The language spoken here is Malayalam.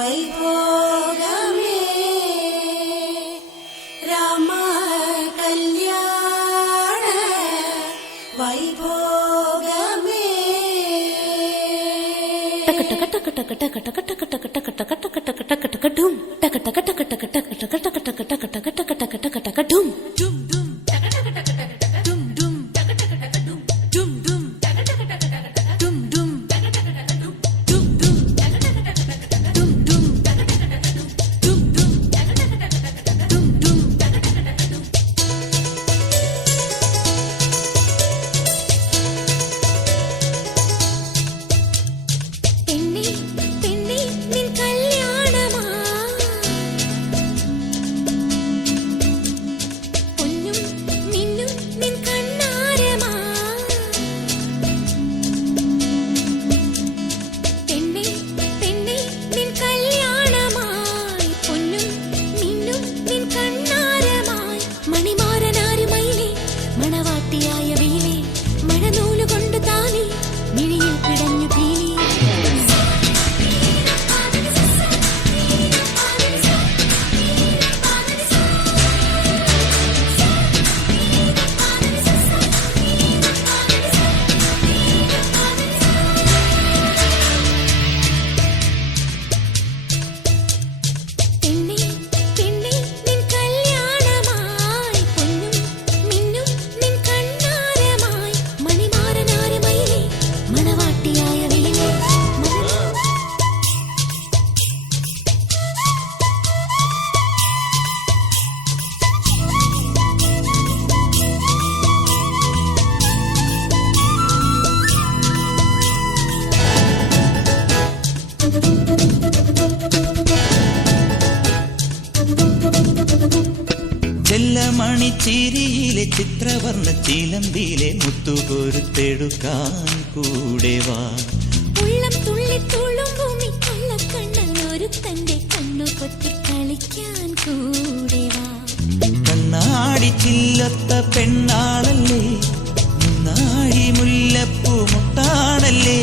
വൈഭോഗമേ രാമ കല്യാണ വൈഭോഗമേ ടക ടക ടക ടക ടക ടക ടക ടക ടക கட்டியாய் ചെല്ലമണി ചിരിയിലെ ചിത്രവർണ ചിലമ്പിയിലെ മുത്തുകൊരുത്തെടുക്കാൻ കൂടെ വാ. ഉള്ളം തുള്ളി തുളുമ്പൂമി കണ്ണൻ ഒരു തന്റെ കണ്ണു പൊത്തി കളിക്കാൻ കൂടെ വാ. കണ്ണാടി ചില്ലത്ത പെണ്ണാളല്ലേ? നാഴി മുല്ലപ്പൂ മുട്ടാണല്ലേ